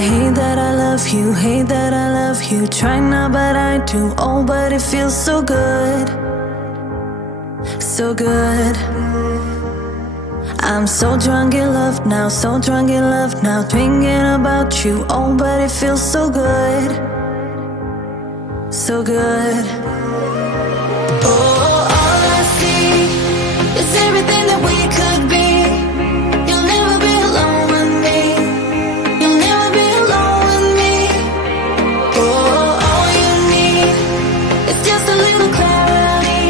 hate that I love you, hate that I love you. Try not, but I do. Oh, but it feels so good, so good. I'm so drunk in love now, so drunk in love now. Thinking about you, oh, but it feels so good, so good. Oh, all I see is everything that we could be. You'll never be alone with me. You'll never be alone with me. Oh, all you need is just a little clarity.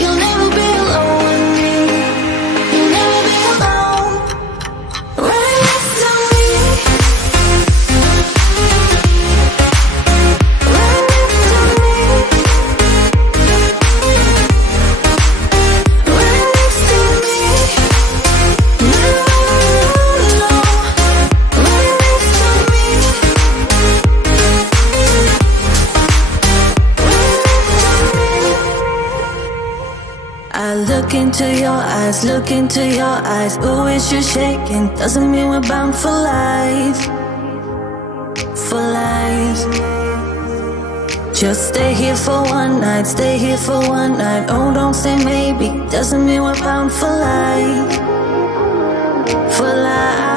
You'll never be alone with me. You'll never be alone. Right next to me. Right next to me. Right next to me. No, no, no. Right next to me. I look into your eyes, look into your eyes. Ooh, it's you shaking. Doesn't mean we're bound for life, for life. Just stay here for one night, stay here for one night. Oh, don't say maybe. Doesn't mean we're bound for life, for life.